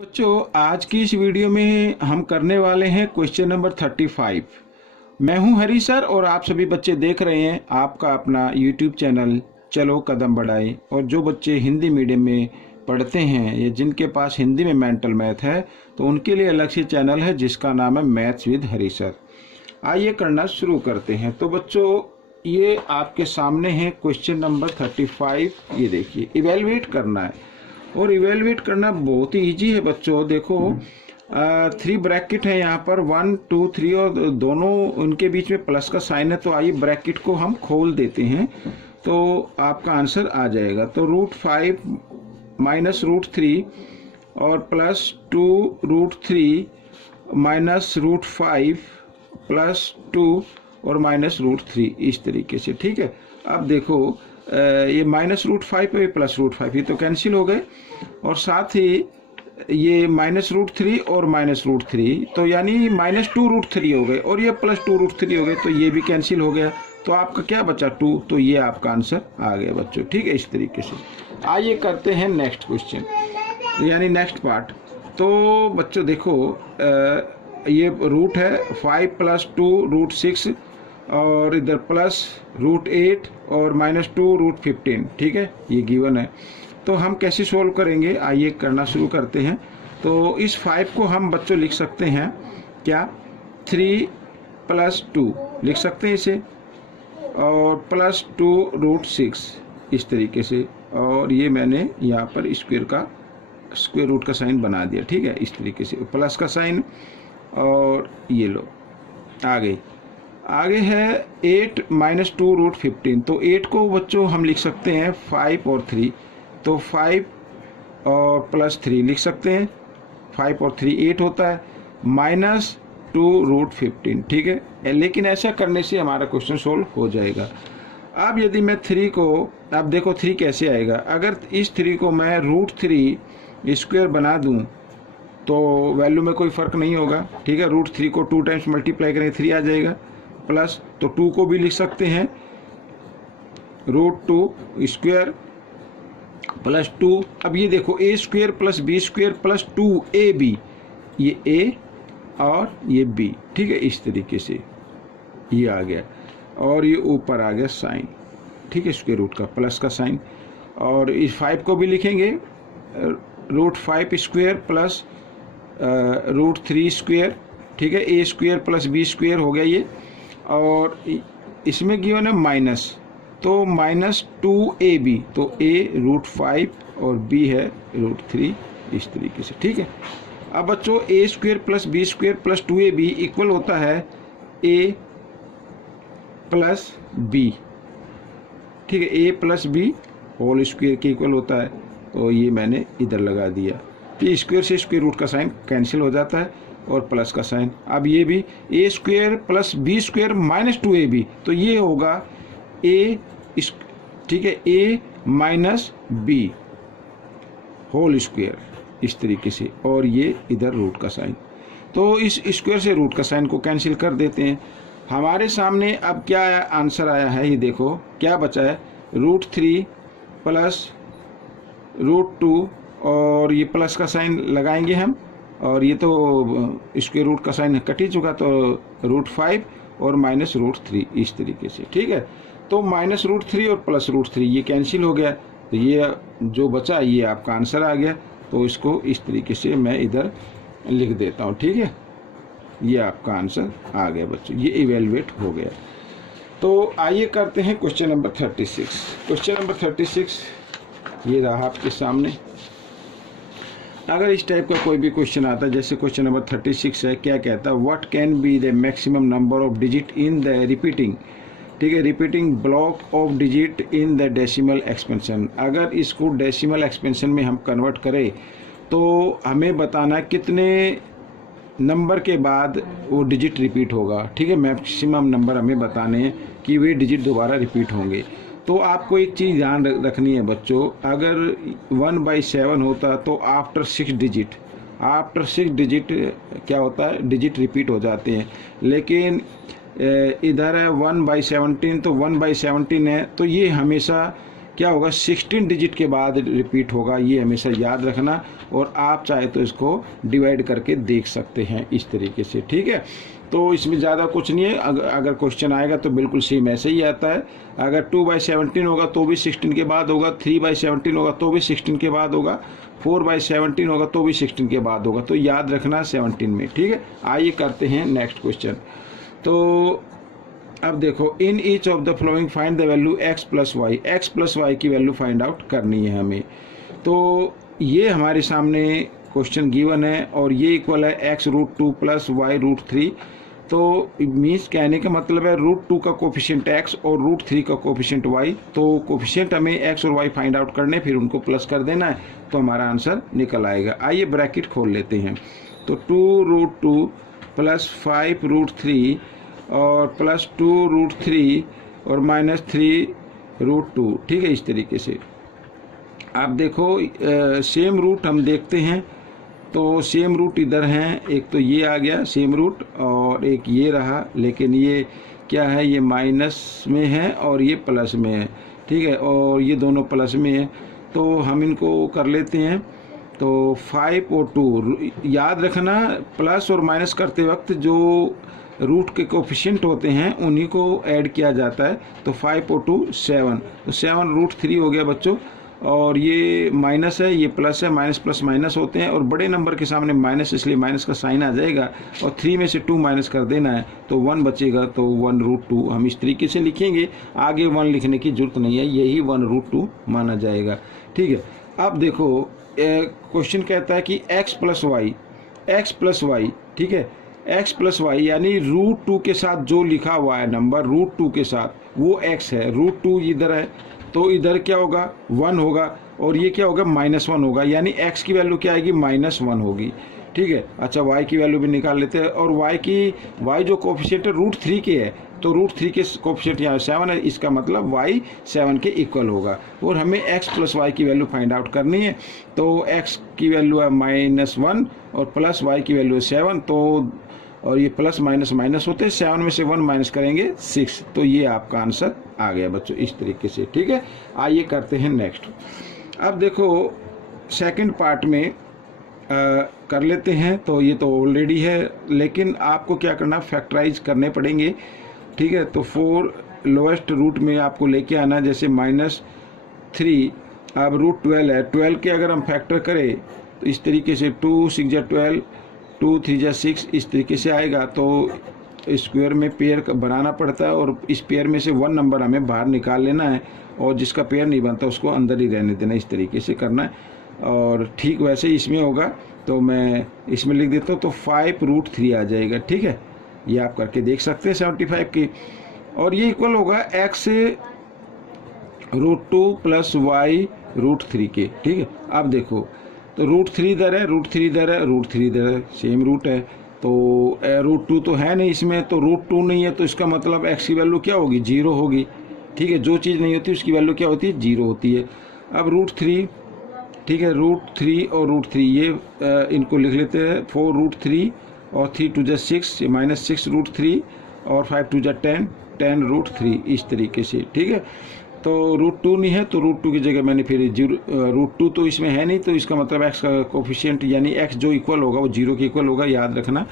बच्चों, आज की इस वीडियो में हम करने वाले हैं क्वेश्चन नंबर 35। मैं हूं हरी सर और आप सभी बच्चे देख रहे हैं आपका अपना यूट्यूब चैनल चलो कदम बढ़ाएं। और जो बच्चे हिंदी मीडियम में पढ़ते हैं या जिनके पास हिंदी में मेंटल मैथ है तो उनके लिए अलग से चैनल है जिसका नाम है मैथ्स विद हरी सर। आइए करना शुरू करते हैं। तो बच्चों, ये आपके सामने है क्वेश्चन नंबर 35। ये देखिए, इवेलुएट करना है और इवेलुएट करना बहुत ही ईजी है बच्चों। देखो, 3 ब्रैकेट है यहाँ पर, 1 2 3 और दोनों उनके बीच में प्लस का साइन है। तो आइए ब्रैकेट को हम खोल देते हैं तो आपका आंसर आ जाएगा। तो √5 माइनस √3 और प्लस 2√3 माइनस √5 प्लस 2 और माइनस √3, इस तरीके से। ठीक है, अब देखो ये माइनस √5 पे प्लस √5, ये तो कैंसिल हो गए। और साथ ही ये माइनस √3 और माइनस √3, तो यानी माइनस 2√3 हो गए और ये प्लस 2√3 हो गए, तो ये भी कैंसिल हो गया। तो आपका क्या बचा? 2। तो ये आपका आंसर आ गया बच्चों। ठीक है, इस तरीके से। आइए करते हैं नेक्स्ट क्वेश्चन, यानी नेक्स्ट पार्ट। तो बच्चों देखो, ये रूट है 5 + 2 √6 और इधर प्लस √8 और माइनस 2 √15। ठीक है, ये गिवन है। तो हम कैसे सोल्व करेंगे, आइए करना शुरू करते हैं। तो इस 5 को हम बच्चों लिख सकते हैं क्या? 3 + 2 लिख सकते हैं इसे, और प्लस 2 √6, इस तरीके से। और ये मैंने यहाँ पर स्क्वायर रूट का साइन बना दिया। ठीक है, इस तरीके से प्लस का साइन। और ये लो, आगे है 8 - 2 √15। तो 8 को बच्चों हम लिख सकते हैं 5 और 3। तो 5 और प्लस 3 लिख सकते हैं, 5 और 3 8 होता है, माइनस 2 √15। ठीक है, लेकिन ऐसा करने से हमारा क्वेश्चन सोल्व हो जाएगा। अब यदि मैं 3 को, अब देखो 3 कैसे आएगा। अगर इस 3 को मैं √3 स्क्वायर बना दूं तो वैल्यू में कोई फ़र्क नहीं होगा। ठीक है, √3 को 2 टाइम्स मल्टीप्लाई करें 3 आ जाएगा, प्लस तो 2 को भी लिख सकते हैं √2 स्क्वायर प्लस 2। अब ये देखो, a² + b² + 2ab, ये a और ये b। ठीक है, इस तरीके से ये आ गया और ये ऊपर आ गया साइन। ठीक है, स्क्वायर रूट का प्लस का साइन। और इस 5 को भी लिखेंगे √5 स्क्वायर प्लस √3 स्क्वायर। ठीक है, a² + b² हो गया ये। और इसमें गिवन है माइनस, तो माइनस 2ab, तो a √5 और b है √3, इस तरीके से। ठीक है, अब बच्चों a² + b² + 2ab इक्वल होता है a + b। ठीक है, a + b होल स्क्वायर के इक्वल होता है। तो ये मैंने इधर लगा दिया, तो स्क्वायर से स्क्वायर रूट का साइन कैंसिल हो जाता है और प्लस का साइन। अब ये भी a² + b² - 2ab, तो ये होगा a, ठीक है, a - b होल स्क्वायर, इस तरीके से। और ये इधर रूट का साइन, तो इस स्क्वायर से रूट का साइन को कैंसिल कर देते हैं। हमारे सामने अब क्या आंसर आया है, ये देखो क्या बचा है, √3 + √2 और ये प्लस का साइन लगाएंगे हम, और ये तो स्क्वायर रूट का साइन कट ही चुका, तो √5 और माइनस √3, इस तरीके से। ठीक है, तो माइनस √3 और प्लस √3 ये कैंसिल हो गया, तो ये जो बचा ये आपका आंसर आ गया। तो इसको इस तरीके से मैं इधर लिख देता हूँ। ठीक है, ये आपका आंसर आ गया बच्चों, ये इवेलुएट हो गया। तो आइए करते हैं क्वेश्चन नंबर 36। क्वेश्चन नंबर 36 ये रहा आपके सामने। अगर इस टाइप का कोई भी क्वेश्चन आता है, जैसे क्वेश्चन नंबर 36 है, क्या कहता है, what can be the maximum number of digit in the repeating, ठीक है, repeating block of digit in the decimal expansion. अगर इसको डेसिमल एक्सपेंशन में हम कन्वर्ट करें तो हमें बताना कितने नंबर के बाद वो डिजिट रिपीट होगा। ठीक है, मैक्सिमम नंबर हमें बताने हैं कि वे डिजिट दोबारा रिपीट होंगे। तो आपको एक चीज़ ध्यान रखनी है बच्चों, अगर 1/7 होता तो आफ्टर 6 डिजिट क्या होता है, डिजिट रिपीट हो जाते हैं। लेकिन इधर है 1/17, तो 1/17 है, तो ये हमेशा क्या होगा 16 डिजिट के बाद रिपीट होगा, ये हमेशा याद रखना। और आप चाहे तो इसको डिवाइड करके देख सकते हैं इस तरीके से, ठीक है। तो इसमें ज़्यादा कुछ नहीं है, अगर क्वेश्चन आएगा तो बिल्कुल सेम ऐसे ही आता है। अगर 2/17 होगा तो भी 16 के बाद होगा, 3/17 होगा तो भी 16 के बाद होगा, 4/17 होगा तो भी 16 के बाद होगा, तो याद रखना 17 में, ठीक है। आइए करते हैं नेक्स्ट क्वेश्चन। तो अब देखो, in each of the following find the value x plus y की वैल्यू फाइंड आउट करनी है हमें। तो ये हमारे सामने क्वेश्चन गिवन है और ये इक्वल है x√2 प्लस y√3। तो मीन्स कहने का मतलब है √2 का कोफिशिएंट x और √3 का कोफिशिएंट y। तो कोफिशिएंट हमें x और y फाइंड आउट करने, फिर उनको प्लस कर देना है, तो हमारा आंसर निकल आएगा। आइए ब्रैकेट खोल लेते हैं। तो 2√2 प्लस 5√3 और प्लस 2√3 और माइनस 3√2, ठीक है, इस तरीके से। आप देखो सेम रूट हम देखते हैं, तो सेम रूट इधर हैं, एक तो ये आ गया सेम रूट और एक ये रहा, लेकिन ये क्या है, ये माइनस में है और ये प्लस में है, ठीक है, और ये दोनों प्लस में है। तो हम इनको कर लेते हैं। तो 5 और 2 याद रखना, प्लस और माइनस करते वक्त जो रूट के कोफिशिएंट होते हैं उन्हीं को ऐड किया जाता है। तो 5 और 2 7, तो 7√3 हो गया बच्चों। और ये माइनस है, ये प्लस है, माइनस प्लस माइनस होते हैं और बड़े नंबर के सामने माइनस, इसलिए माइनस का साइन आ जाएगा और 3 में से 2 माइनस कर देना है तो 1 बचेगा। तो 1√2 हम इस तरीके से लिखेंगे, आगे 1 लिखने की जरूरत नहीं है, यही 1√2 माना जाएगा, ठीक है। अब देखो क्वेश्चन कहता है कि x प्लस वाई, ठीक है, x प्लस वाई यानी √2 के साथ जो लिखा हुआ है नंबर √2 के साथ वो x है, √2 इधर है तो इधर क्या होगा 1 होगा और ये क्या होगा -1 होगा, यानी x की वैल्यू क्या आएगी -1 होगी, ठीक है। अच्छा y की वैल्यू भी निकाल लेते हैं और y जो कोफिशिएंट है √3 के है, तो √3 के कोफिशिएंट यहाँ 7 है, इसका मतलब y 7 के इक्वल होगा। और हमें x प्लस वाई की वैल्यू फाइंड आउट करनी है। तो x की वैल्यू है -1 और प्लस y की वैल्यू है 7, तो और ये प्लस माइनस माइनस होते हैं, 7 में से 1 माइनस करेंगे 6, तो ये आपका आंसर आ गया बच्चों इस तरीके से, ठीक है। आइए करते हैं नेक्स्ट। अब देखो सेकंड पार्ट में कर लेते हैं। तो ये तो ऑलरेडी है, लेकिन आपको क्या करना, फैक्टराइज करने पड़ेंगे, ठीक है। तो 4 लोएस्ट रूट में आपको लेके आना, जैसे -3, अब √12 है, 12 के अगर हम फैक्टर करें तो इस तरीके से 2 6 जा 12, 2 3 जा 6, इस तरीके से आएगा। तो स्क्वायर में पेयर बनाना पड़ता है और इस पेयर में से 1 नंबर हमें बाहर निकाल लेना है और जिसका पेयर नहीं बनता उसको अंदर ही रहने देना, इस तरीके से करना है। और ठीक वैसे ही इसमें होगा, तो मैं इसमें लिख देता हूँ, तो 5√3 आ जाएगा, ठीक है। ये आप करके देख सकते हैं 75 की, और ये इक्वल होगा x √2 प्लस y √3 के, ठीक है। अब देखो तो √3 इधर है, √3 इधर है, √3 इधर है, सेम रूट है। तो √2 तो है नहीं इसमें, तो √2 नहीं है, तो इसका मतलब x की वैल्यू क्या होगी, 0 होगी, ठीक है। जो चीज़ नहीं होती उसकी वैल्यू क्या होती है, 0 होती है। अब √3, ठीक है, √3 और √3 ये इनको लिख लेते हैं, 4√3 और 3 2 जा 6, -6√3 और 5 2 जा 10, 10√3, इस तरीके से, ठीक है। तो √2 नहीं है, तो √2 की जगह मैंने फिर √2 तो इसमें है नहीं, तो इसका मतलब x का कोफिशिएंट यानी x जो इक्वल होगा वो 0 के इक्वल होगा, याद रखना।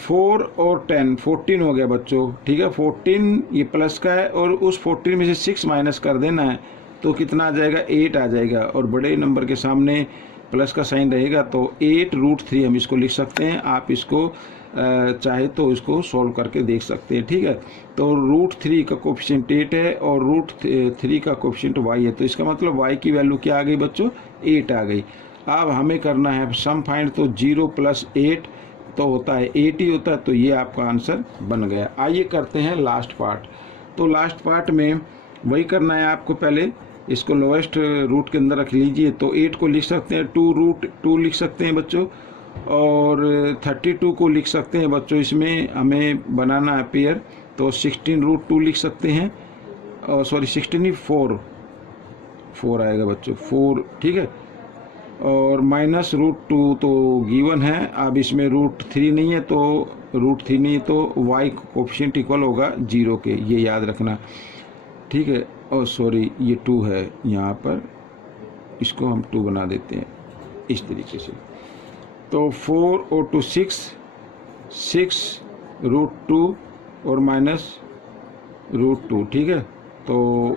4 और 10, 14 हो गया बच्चों, ठीक है। 14 ये प्लस का है और उस 14 में से 6 माइनस कर देना है, तो कितना आ जाएगा, 8 आ जाएगा। और बड़े नंबर के सामने प्लस का साइन रहेगा, तो 8√3 हम इसको लिख सकते हैं। आप इसको चाहे तो इसको सॉल्व करके देख सकते हैं, ठीक है। तो √3 का कोफिशिएंट 8 है और √3 का कोफिशिएंट y है, तो इसका मतलब y की वैल्यू क्या आ गई बच्चों, 8 आ गई। अब हमें करना है सम फाइंड, तो 0 + 8 तो होता है 8 ही होता है, तो ये आपका आंसर बन गया। आइए करते हैं लास्ट पार्ट। तो लास्ट पार्ट में वही करना है आपको, पहले इसको लोएस्ट रूट के अंदर रख लीजिए। तो 8 को लिख सकते हैं 2√2 लिख सकते हैं बच्चों, और 32 को लिख सकते हैं बच्चों, इसमें हमें बनाना है पेयर, तो 16√2 लिख सकते हैं, और सॉरी 16 ही 4 आएगा बच्चों, 4, ठीक है। और -√2 तो गिवन है, अब इसमें √3 नहीं है, तो √3 नहीं, तो y कोफिशिएंट इक्वल होगा 0 के, ये याद रखना, ठीक है। और सॉरी ये 2 है यहाँ पर, इसको हम 2 बना देते हैं इस तरीके से। तो 4 और 2 6 √2 और -√2, ठीक है। तो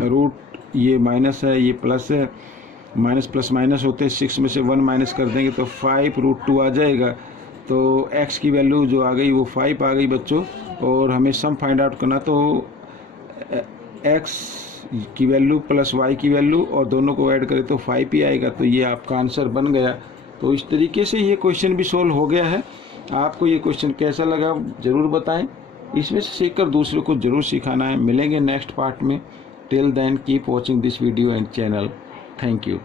रूट ये माइनस है, ये प्लस है, माइनस प्लस माइनस होते हैं, 6 में से 1 माइनस कर देंगे तो 5√2 आ जाएगा। तो x की वैल्यू जो आ गई वो 5 आ गई बच्चों। और हमें सम फाइंड आउट करना, तो x की वैल्यू प्लस y की वैल्यू और दोनों को ऐड करें तो 5 ही आएगा। तो ये आपका आंसर बन गया। तो इस तरीके से ये क्वेश्चन भी सोल्व हो गया है। आपको ये क्वेश्चन कैसा लगा ज़रूर बताएं। इसमें से सीखकर दूसरों को ज़रूर सिखाना है। मिलेंगे नेक्स्ट पार्ट में। Till then keep watching this video and channel. Thank you.